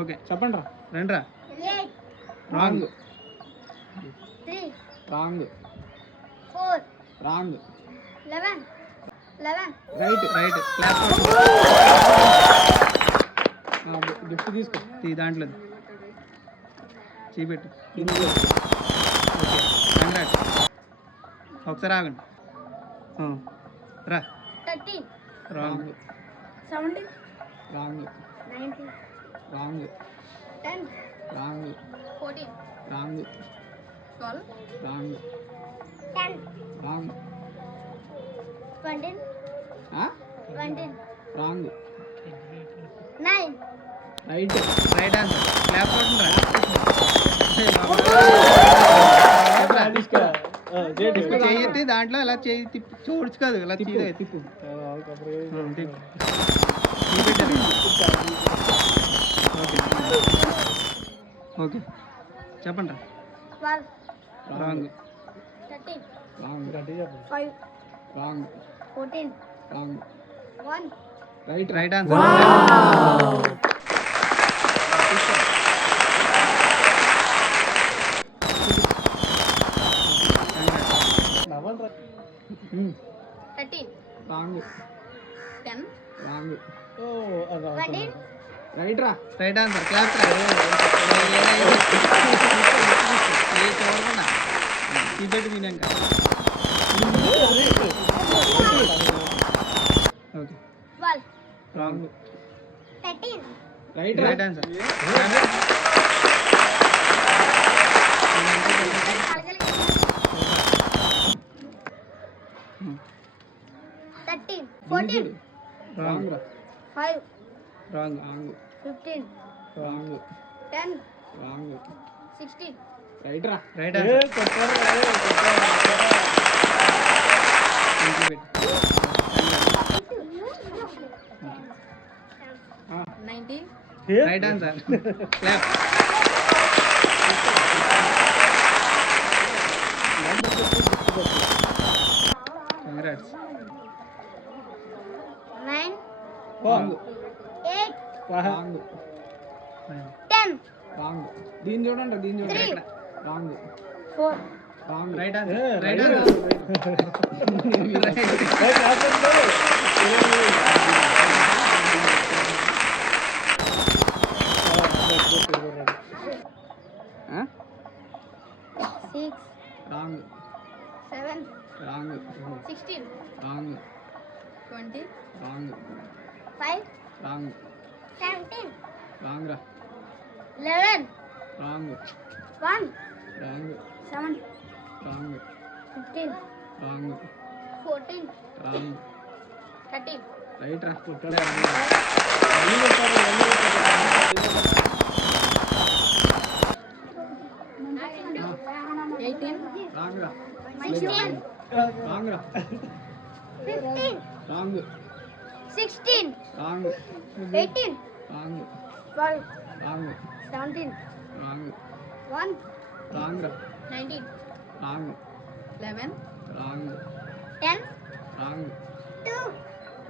Okay చెప్పండి రా రండి రా wrong 3 wrong 4 wrong 11 right clap gift తీసుకో దాంట్లో చూపెట్టు ఓకే కంగ్రాట్స్ ఒకసారి ఆగండి రా 13 wrong 17 wrong 19 wrong 10 wrong 14 wrong 12 wrong 10 wrong 20 20 wrong 9 right answer clap కొట్టండి చెయ్యి దాంట్లో ఇలా చేయి తిప్పు చూడచ్చు కాదు ఇలా తిప్పు ఓకే చెప్పండి 12 wrong 13 wrong 5 wrong 14 wrong 1 right answer 13 wrong 10 wrong 14 right answer clap చూడకుండా చూపెట్టి తినాక okay 12 wrong 13 right answer 13 14 wrong 5 wrong 15 wrong 10 wrong 16 right answer 19 right answer clap congrats 9 wrong 8 wrong 10 wrong దీన్ని చూడండి ఇక్కడ wrong 4 wrong right answer wrong 7 wrong 16 wrong 20 wrong 5 wrong 17 wrong 11 wrong 1 wrong 7 wrong 15 wrong 14 wrong 13 right రా 18 wrong 16 wrong 15 wrong 16 wrong 18 wrong 12 wrong 17 wrong 1 wrong 19 wrong 11 wrong 10 wrong 2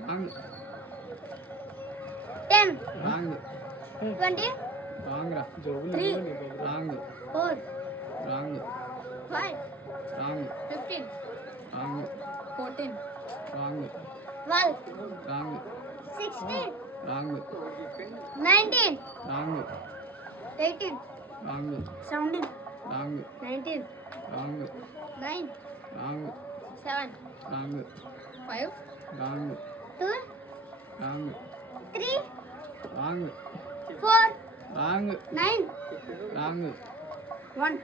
wrong 10 wrong 20 wrong 3 wrong 4 wrong 5 wrong 15 wrong 14 wrong 12 wrong 16 wrong 19 wrong 18 wrong 17 wrong 19 wrong 9 wrong 7 wrong 5 wrong 2 wrong 3 wrong 4 wrong 9 wrong 1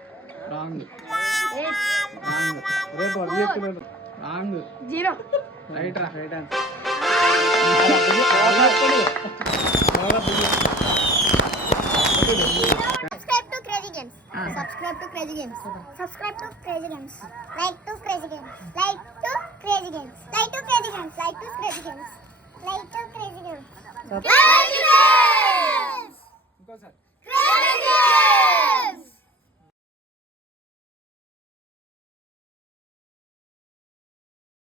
wrong 8 wrong four wrong 0 right answer Subscribe to Crazy Games. Subscribe to Crazy Games. Subscribe to Crazy Games. Like to Crazy Games. Like to Crazy Games. Like to Crazy Games. Like to Crazy Games. Like to Crazy Games. Crazy Games. Crazy Games.